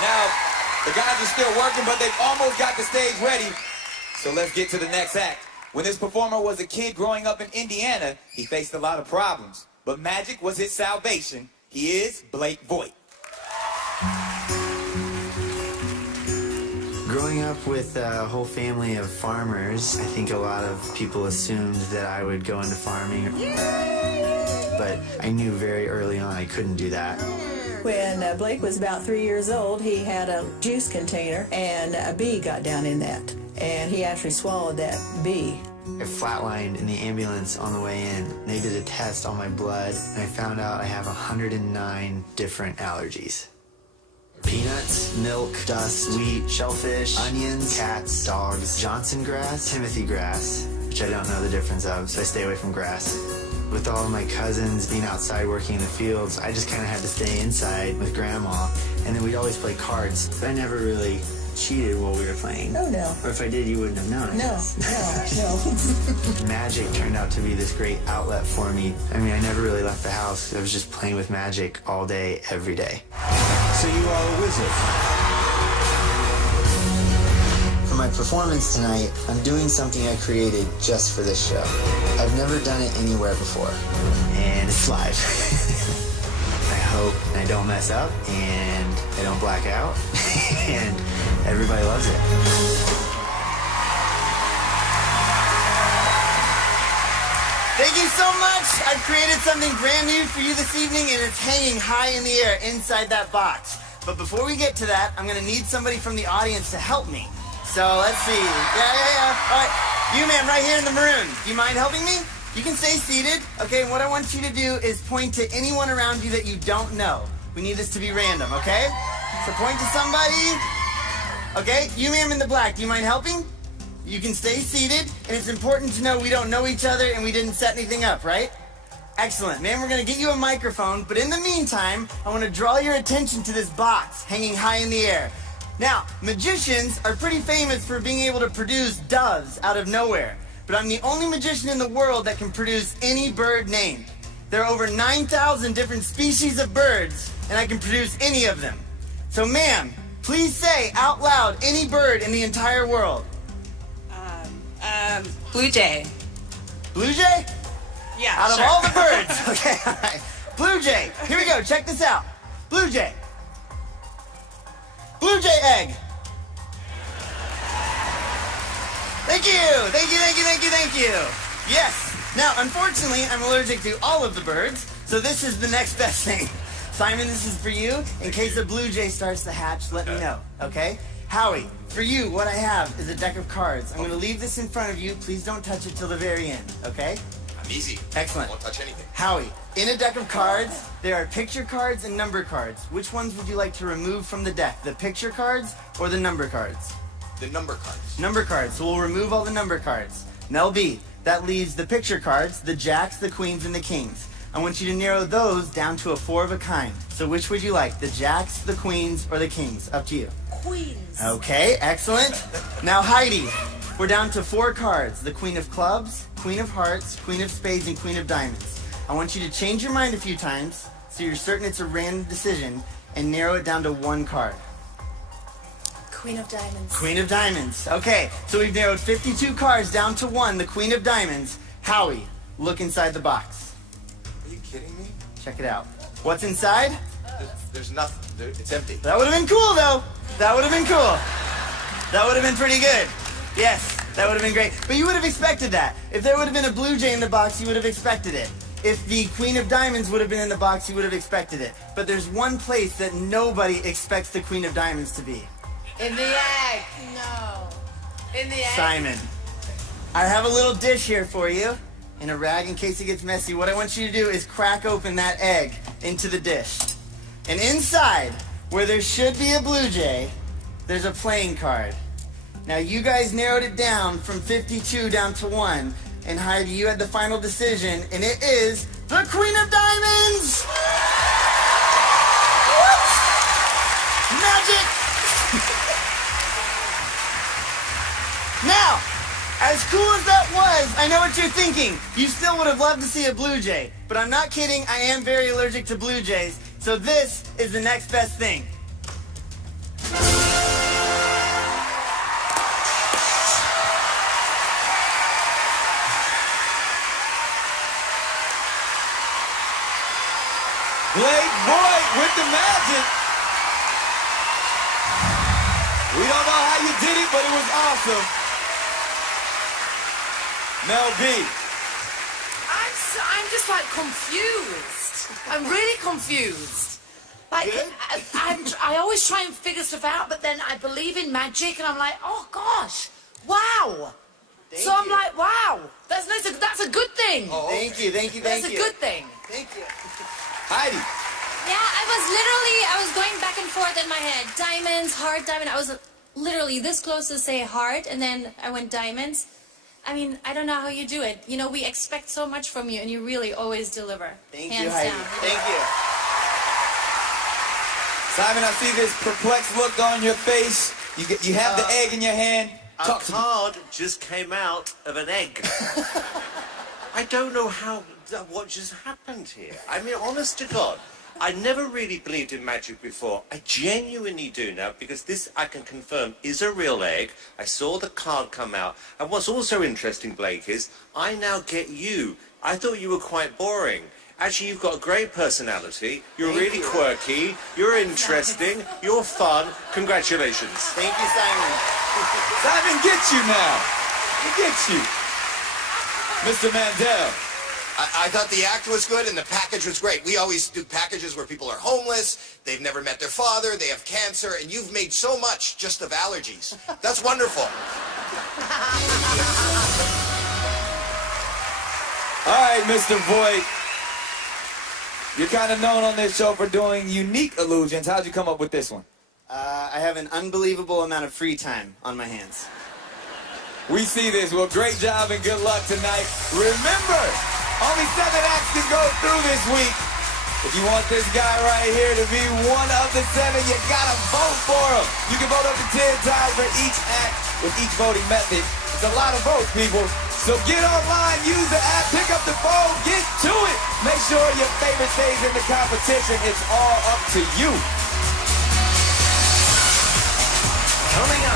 Now, the guys are still working, but they've almost got the stage ready. So let's get to the next act. When this performer was a kid growing up in Indiana, he faced a lot of problems. But magic was his salvation. He is Blake Vogt. Growing up with a whole family of farmers, I think a lot of people assumed that I would go into farming. But I knew very early on I couldn't do that. When Blake was about 3 years old, he had a juice container and a bee got down in that. And he actually swallowed that bee. I flatlined in the ambulance on the way in. They did a test on my blood, and I found out I have 109 different allergies. Peanuts, milk, dust, wheat, shellfish, onions, cats, dogs, Johnson grass, Timothy grass, which I don't know the difference of, so I stay away from grass. With all of my cousins being outside working in the fields, I just kind of had to stay inside with Grandma, and then we'd always play cards. But I never really cheated while we were playing. Oh, no. Or if I did, you wouldn't have known. No. Magic turned out to be this great outlet for me. I mean, I never really left the house. I was just playing with magic all day, every day. So you are a wizard. For my performance tonight, I'm doing something I created just for this show. I've never done it anywhere before. And it's live. I hope I don't mess up and I don't black out. And everybody loves it. Thank you so much. I've created something brand new for you this evening, and it's hanging high in the air inside that box. But before we get to that, I'm going to need somebody from the audience to help me. So let's see. Yeah. All right. You, man, right here in the maroon. Do you mind helping me? You can stay seated. Okay, and what I want you to do is point to anyone around you that you don't know. We need this to be random, okay? So point to somebody. Okay, you, ma'am, in the black. Do you mind helping? You can stay seated, and it's important to know we don't know each other and we didn't set anything up, right? Excellent. Ma'am, we're going to get you a microphone, but in the meantime, I want to draw your attention to this box hanging high in the air. Now, magicians are pretty famous for being able to produce doves out of nowhere, but I'm the only magician in the world that can produce any bird named. There are over 9,000 different species of birds, and I can produce any of them. So, ma'am, please say out loud any bird in the entire world. Blue jay. Blue jay? Yeah, Out of sure. all the birds. Okay, all right. Blue jay. Here we go. Check this out. Blue jay. Blue jay egg. Thank you. Yes. Now, unfortunately, I'm allergic to all of the birds, so this is the next best thing. Simon, this is for you. In case a blue jay starts to hatch, let me know, okay? Howie, for you, what I have is a deck of cards. I'm going to leave this in front of you. Please don't touch it till the very end, okay? I'm easy. Excellent. I won't touch anything. Howie, in a deck of cards, there are picture cards and number cards. Which ones would you like to remove from the deck? The picture cards or the number cards? The number cards. Number cards. So we'll remove all the number cards. Nell B, that leaves the picture cards, the jacks, the queens, and the kings. I want you to narrow those down to a 4 of a kind. So which would you like? The jacks, the queens, or the kings? Up to you. Queens. Okay, excellent. Now Heidi, we're down to 4 cards. The queen of clubs, queen of hearts, queen of spades, and queen of diamonds. I want you to change your mind a few times so you're certain it's a random decision and narrow it down to 1 card. Queen of diamonds. Queen of diamonds. Okay, so we've narrowed 52 cards down to 1, the queen of diamonds. Howie, look inside the box. Are you kidding me? Check it out. What's inside? There's nothing. It's empty. That would have been cool, though. That would have been cool. That would have been pretty good. Yes, that would have been great. But you would have expected that. If there would have been a blue jay in the box, you would have expected it. If the queen of diamonds would have been in the box, you would have expected it. But there's one place that nobody expects the queen of diamonds to be. In the egg. No. In the egg. Simon, I have a little dish here for you in a rag in case it gets messy. What I want you to do is crack open that egg into the dish. And inside, where there should be a blue jay, there's a playing card. Now you guys narrowed it down from 52 down to 1. And Heidi, you had the final decision, and it is the Queen of Diamonds! What? Magic! Now, as cool as that was, I know what you're thinking. You still would have loved to see a blue jay. But I'm not kidding, I am very allergic to blue jays. So this is the next best thing. with the magic. We don't know how you did it, but it was awesome. Mel B. I'm just like confused. I'm really confused. Like, I always try and figure stuff out, but then I believe in magic, and I'm like, oh gosh, wow. So I'm like, wow, that's a good thing. Oh, thank you. That's a good thing. Thank you. Heidi. Yeah, I was going back and forth in my head. Diamonds, heart, diamond. I was literally this close to say heart, and then I went diamonds. I mean, I don't know how you do it. You know, we expect so much from you, and you really always deliver. Thank Hands you, Heidi. down. Thank you. Simon, I see this perplexed look on your face. You have the egg in your hand. A Talk to me. card just came out of an egg. I don't know what just happened here. I mean, honest to God, I never really believed in magic before. I genuinely do now, because this, I can confirm, is a real egg. I saw the card come out. And what's also interesting, Blake, is I now get you. I thought you were quite boring. Actually, you've got a great personality. You're Thank really you. quirky. You're interesting. You're fun. Congratulations. Thank you, Simon. Simon gets you now. He gets you. Mr. Mandel. I thought the act was good and the package was great. We always do packages where people are homeless, they've never met their father, they have cancer, and you've made so much just of allergies. That's wonderful. All right, Mr. Vogt. You're kind of known on this show for doing unique illusions. How'd you come up with this one? I have an unbelievable amount of free time on my hands. We see this. Well, great job and good luck tonight. Remember, only 7 acts can go through this week. If you want this guy right here to be one of the 7, you gotta vote for him. You can vote up to 10 times for each act with each voting method. It's a lot of votes, people. So get online, use the app, pick up the phone, get to it. Make sure your favorite stays in the competition. It's all up to you. Coming